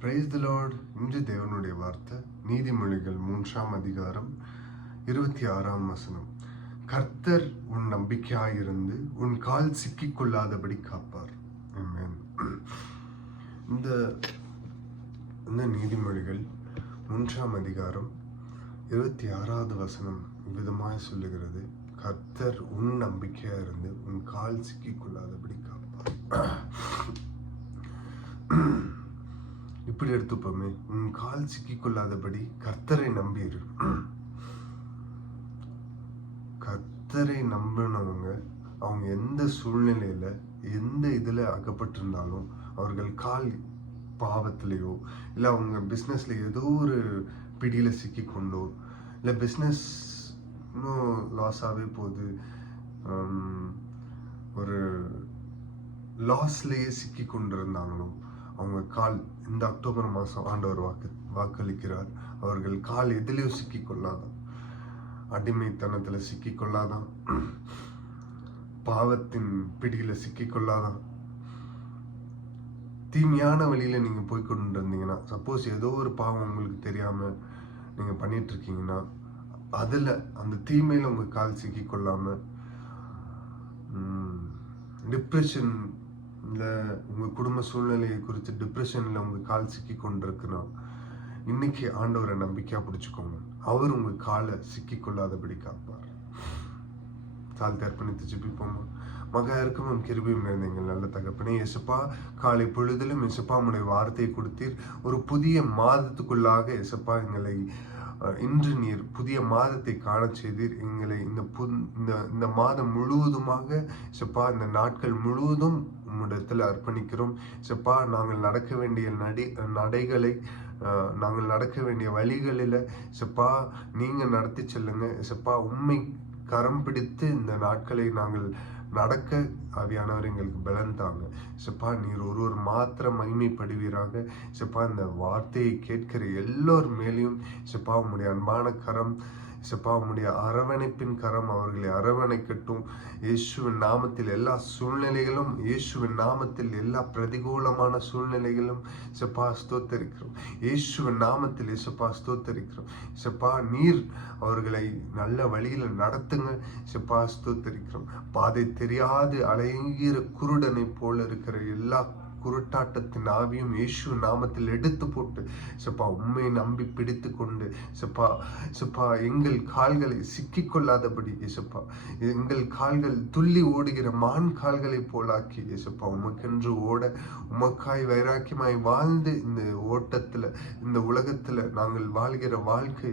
Praise the Lord. இன்று தேவனுடைய வார்த்தை நீதிமொழிகள் 3ஆம் அதிகாரம் 26ஆம் வசனம். கர்த்தர் உன் நம்பிக்கையாயிருந்து உன் கால் சிக்கிக் கொள்ளாதபடி காப்பார். ஆமென். இந்த நீதிமொழிகள் 3ஆம் அதிகாரம் 26வது வசனம் விதமாய் சொல்லுகிறது, கர்த்தர் உன் நம்பிக்கையாயிருந்து உன் கால் சிக்கிக் கொள்ளாதபடி காப்பார். இப்படி எடுத்துப்போமே, உன் கால் சிக்கிக் கொள்ளாதபடி கர்த்தரை நம்பிரு. கர்த்தரை நம்பினவங்க அவங்க எந்த சூழ்நிலையில எந்த இதுல அகப்பட்டிருந்தாலும் அவர்கள் கால் பாவத்திலேயோ இல்லை அவங்க பிஸ்னஸ்ல ஏதோ ஒரு பிடியில சிக்கி கொண்டோ இல்லை பிஸ்னஸ் இன்னும் லாஸாகவே போகுது, ஒரு லாஸ்லேயே சிக்கி கொண்டிருந்தாங்களோ அவங்க கால் இந்த அக்டோபர் மாதம் ஆண்டவர் வாக்களிக்கிறார், அவர்கள் கால் எதிலையும் சிக்கி கொள்ளாதான், அடிமைத்தனத்தில் சிக்கி கொள்ளாதான், பாவத்தின் பிடியில சிக்கி கொள்ளாதான், தீமையான வழியில நீங்க போய் கொண்டு இருந்தீங்கன்னா, சப்போஸ் ஏதோ ஒரு பாவம் உங்களுக்கு தெரியாம நீங்க பண்ணிட்டு இருக்கீங்கன்னா அதுல அந்த தீமையில உங்க கால் சிக்கி கொள்ளாம, டிப்ரெஷன் உங்க குடும்ப சூழ்நிலையை குறித்து டிப்ரெஷன்ல உங்க கால் சிக்கி கொண்டிருக்கணும், இன்னைக்கு ஆண்டவரை நம்பிக்கையா பிடிச்சுக்கோங்க. அவர் உங்க காலை சிக்கி கொள்ளாதபடி காப்பார். தாழ்த்தி அர்ப்பணித்து ஜெபிப்போமா. மகா இருக்கமும் கிருபையும் நிறைந்தீங்கள் நல்ல தகப்பனே, இயேசுப்பா, காலை பொழுதிலும் இயேசுப்பா உம்முடைய வார்த்தையை கொடுத்தீர். ஒரு புதிய மாதத்துக்குள்ளாக இயேசுப்பா எங்களை இன்று நீர் புதிய மாதத்தை காண செய்தீர். எங்களை இந்த மாதம் முழுவதுமாக இயேசுப்பா இந்த நாட்கள் முழுவதும் உம்மிடத்தில் அர்ப்பணிக்கிறோம். இயேசுப்பா, நாங்கள் நடக்க வேண்டிய நடைகளை நாங்கள் நடக்க வேண்டிய வழிகளில் இயேசுப்பா நீங்க நடத்தி செல்லுங்க. இயேசுப்பா, உம்மை கரம் பிடித்து இந்த நாட்களை நாங்கள் நடக்க ஆவியானவர் எங்களுக்கு பலன் தாங்க. இயேசுப்பா, நீர் ஒருவர் மாத்திரம் மகிமைப்படுவீராக. இயேசுப்பா, இந்த வார்த்தையை கேட்கிற எல்லோர் மேலேயும் இயேசுப்பா உம்முடைய அன்பான கரம், இயேசுப்பா உம்முடைய அரவணைப்பின் கரம் அவர்களை அரவணைக்கட்டும். இயேசுவின் நாமத்தில் எல்லா சூழ்நிலைகளும், இயேசுவின் நாமத்தில் எல்லா பிரதிகூலமான சூழ்நிலைகளும் இயேசுப்பா ஸ்தோத்தரிக்கிறோம். இயேசுவின் நாமத்தில் இயேசுப்பா ஸ்தோத்தரிக்கிறோம். இயேசுப்பா, நீர் அவர்களை நல்ல வழியில நடத்துங்க. இயேசுப்பா ஸ்தோத்தரிக்கிறோம். பாதை தெரியாது அலைகிற குருடனை போல இருக்கிற எல்லா குருட்டாட்டத்தின் ஆவியும் இயேசு நாமத்தில் எடுத்து போட்டு சப்பா உண்மை நம்பி பிடித்து கொண்டு சப்பா எங்கள் கால்களை சிக்கிக் கொள்ளாதபடி இயேசுப்பா எங்கள் கால்கள் துள்ளி ஓடுகிற மான் கால்களை போலாக்கி இயேசுப்பா உமக்கென்று ஓட உமக்காய் வைராக்கியமாய் வாழ்ந்து இந்த ஓட்டத்துல இந்த உலகத்துல நாங்கள் வாழ்கிற வாழ்க்கை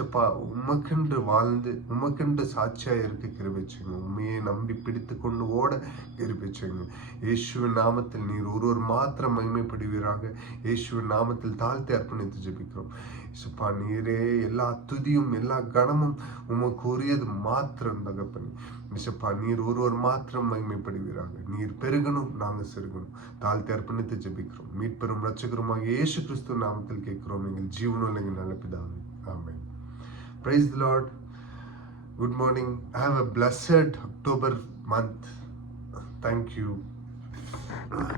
சப்பா உமக்கென்று வாழ்ந்து உமக்கென்று சாட்சியா இருக்க கிருபை செய்யுங்க. உண்மையை நம்பி பிடித்து கொண்டு ஓட கிருபை செய்யுங்க. இயேசுவின் நாமத்தில் நீர் ஒருவர் மாத்திரம் மகிமைப்படுவீராக. இயேசுவின் நாமத்தில் தாழ்த்தி அர்ப்பணித்து ஜெபிக்கிறோம். இயேசுப்பா, நீரே எல்லா துதியும் எல்லா கணமும் உமக்கு உரியது மாத்திரம் தகப்பனே. இயேசுப்பா, நீர் ஒருவர் மாத்திரம் மகிமைப்படுவீராக. நீர் பெருகணும், நாங்கள் சிறுகணும். தாழ்த்தி அர்ப்பணித்து ஜெபிக்கிறோம். மீட்பெரும் இரட்சகருமாக இயேசு கிறிஸ்து நாமத்தில் கேட்கிறோம் எங்கள் ஜீவனுள்ள எங்கள் நல்ல பிதாவே. ஆமென். Praise the Lord. Good morning. Have a blessed October month. Thank you.